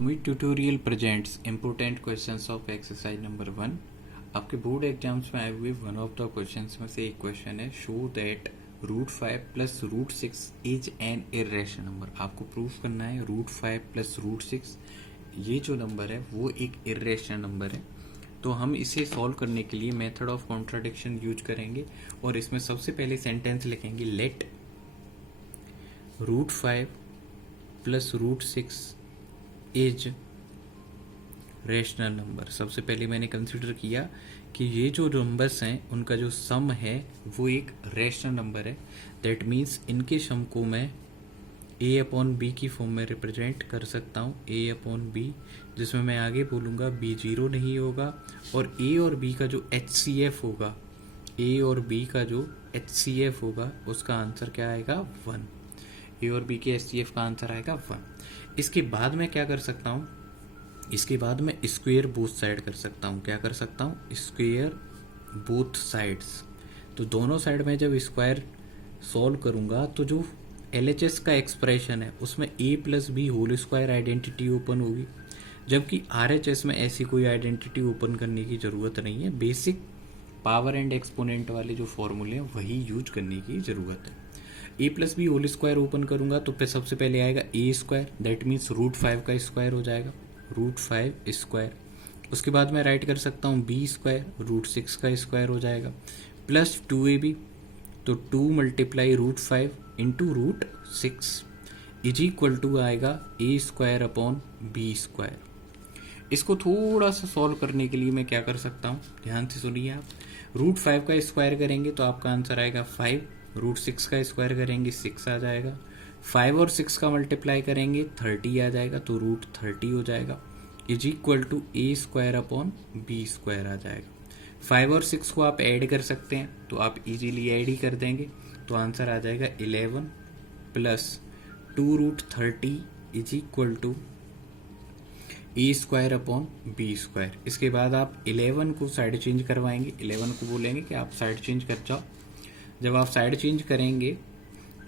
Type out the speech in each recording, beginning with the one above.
Sumit tutorial presents important questions of exercise number 1। आपके board exams में आए हुए वन ऑफ द क्वेश्चंस में से एक क्वेश्चन है, show that √5 plus √6 is an irrational number. आपको प्रूफ करना है √5 प्लस √6 ये जो नंबर है वो एक इर्रेशनल नंबर है। तो हम इसे सॉल्व करने के लिए मेथड ऑफ कॉन्ट्राडिक्शन यूज करेंगे और इसमें सबसे पहले सेंटेंस लिखेंगे, let √5 plus √6 is rational number. सबसे पहले मैंने कंसिडर किया कि ये जो नंबर्स हैं उनका जो सम है वो एक रेशनल नंबर है। दैट मीन्स इनके सम को मैं a अपॉन बी की फॉर्म में रिप्रेजेंट कर सकता हूँ, a अपॉन बी, जिसमें मैं आगे बोलूँगा b 0 नहीं होगा और a और b का जो HCF होगा, a और b का जो HCF होगा उसका आंसर क्या आएगा 1। a और b के HCF का आंसर आएगा 1। इसके बाद मैं क्या कर सकता हूँ, इसके बाद मैं स्क्वेयर बोथ साइड कर सकता हूँ। क्या कर सकता हूँ? Square both sides. तो दोनों साइड में जब स्क्वायर सॉल्व करूँगा तो जो LHS का एक्सप्रेशन है उसमें a plus B whole square identity open होगी, जबकि RHS में ऐसी कोई आइडेंटिटी ओपन करने की ज़रूरत नहीं है। बेसिक पावर एंड एक्सपोनेंट वाले जो फॉर्मूले हैं वही यूज करने की ज़रूरत है। a plus B whole square open करूंगा तो फिर सबसे पहले आएगा a स्क्वायर, दैट मीन्स √5 का स्क्वायर हो जाएगा, √5 स्क्वायर। उसके बाद मैं राइट कर सकता हूँ b स्क्वायर, √6 का स्क्वायर हो जाएगा, प्लस 2ab, तो 2 multiply √5 into √6 is equal to आएगा a square upon b square. इसको थोड़ा सा सॉल्व करने के लिए मैं क्या कर सकता हूँ, ध्यान से सुनिए आप। √5 का स्क्वायर करेंगे तो आपका आंसर आएगा 5, √6 का स्क्वायर करेंगे 6 आ जाएगा, 5 और 6 का मल्टीप्लाई करेंगे 30 आ जाएगा, तो √30 हो जाएगा, is equal to a square upon b square आ जाएगा। 5 और 6 को आप ऐड कर सकते हैं तो आप इजीली ऐड ही कर देंगे, तो आंसर आ जाएगा 11 plus 2√30 is equal to a square upon b square. इसके बाद आप 11 को साइड चेंज करवाएंगे, 11 को बोलेंगे कि आप साइड चेंज कर जाओ। जब आप साइड चेंज करेंगे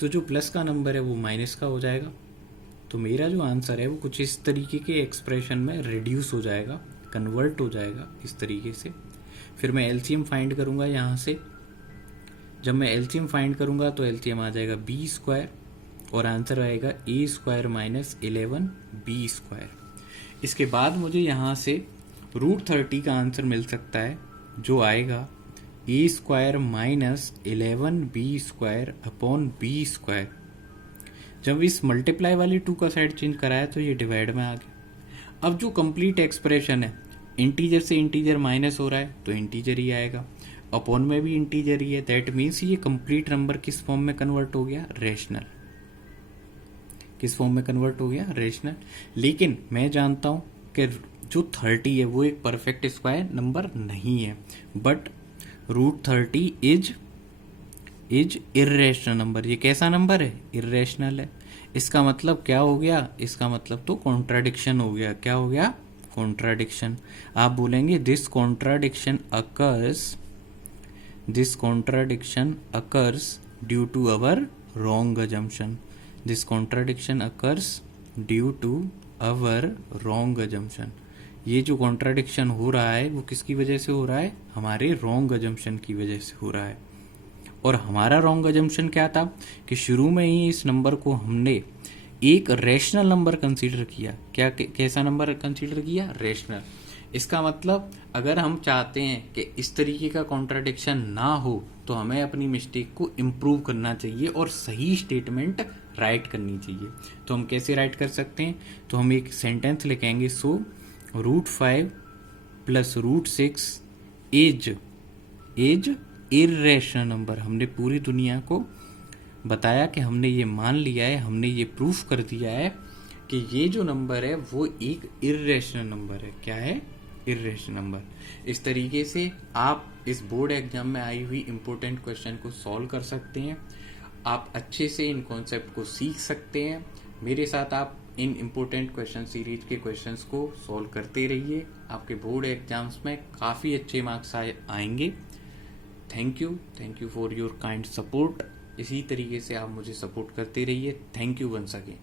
तो जो प्लस का नंबर है वो माइनस का हो जाएगा। तो मेरा जो आंसर है वो कुछ इस तरीके के एक्सप्रेशन में रिड्यूस हो जाएगा, कन्वर्ट हो जाएगा इस तरीके से। फिर मैं एलसीएम फाइंड करूंगा यहाँ से। जब मैं एलसीएम फाइंड करूंगा तो एलसीएम आ जाएगा b स्क्वायर और आंसर आएगा a square minus 11 b square. इसके बाद मुझे यहाँ से √30 का आंसर मिल सकता है जो आएगा a square minus 11b square upon b square. जब इस मल्टीप्लाई वाली 2 का साइड चेंज कराया तो ये डिवाइड में आ गया। अब जो कंप्लीट एक्सप्रेशन है, इंटीजर से इंटीजर माइनस हो रहा है तो इंटीजर ही आएगा, अपॉन में भी इंटीजर ही है। दैट मीन्स ये कंप्लीट नंबर किस फॉर्म में कन्वर्ट हो गया? रेशनल। किस फॉर्म में कन्वर्ट हो गया? रेशनल। लेकिन मैं जानता हूं कि जो 30 है वो एक परफेक्ट स्क्वायर नंबर नहीं है, बट √30 इज इर्रेशनल नंबर। ये कैसा नंबर है? इर्रेशनल है। इसका मतलब क्या हो गया? इसका मतलब तो कॉन्ट्राडिक्शन हो गया। क्या हो गया? कॉन्ट्राडिक्शन। आप बोलेंगे this contradiction occurs due to our wrong assumption. This contradiction occurs due to our wrong assumption. ये जो कॉन्ट्राडिक्शन हो रहा है वो किसकी वजह से हो रहा है? हमारे रॉन्ग अजम्पशन की वजह से हो रहा है। और हमारा रॉन्ग अजम्पशन क्या था कि शुरू में ही इस नंबर को हमने एक रेशनल नंबर कंसीडर किया। क्या कैसा नंबर कंसीडर किया? रेशनल। इसका मतलब अगर हम चाहते हैं कि इस तरीके का कॉन्ट्राडिक्शन ना हो तो हमें अपनी मिस्टेक को इम्प्रूव करना चाहिए और सही स्टेटमेंट राइट करनी चाहिए। तो हम कैसे राइट कर सकते हैं? तो हम एक सेंटेंस लिखेंगे, सो √5 प्लस √6 इज इर्रेशनल नंबर। हमने पूरी दुनिया को बताया कि हमने ये मान लिया है, हमने ये प्रूफ कर दिया है कि ये जो नंबर है वो एक इर्रेशनल नंबर है। क्या है? Irrational number. इस तरीके से आप इस बोर्ड एग्जाम में आई हुई इंपॉर्टेंट क्वेश्चन को सॉल्व कर सकते हैं। आप अच्छे से इन कॉन्सेप्ट को सीख सकते हैं। मेरे साथ आप इन इम्पोर्टेंट क्वेश्चन सीरीज के क्वेश्चंस को सॉल्व करते रहिए। आपके बोर्ड एग्जाम्स में काफ़ी अच्छे मार्क्स आएंगे। Thank you for your kind support. इसी तरीके से आप मुझे सपोर्ट करते रहिए। Thank you once again.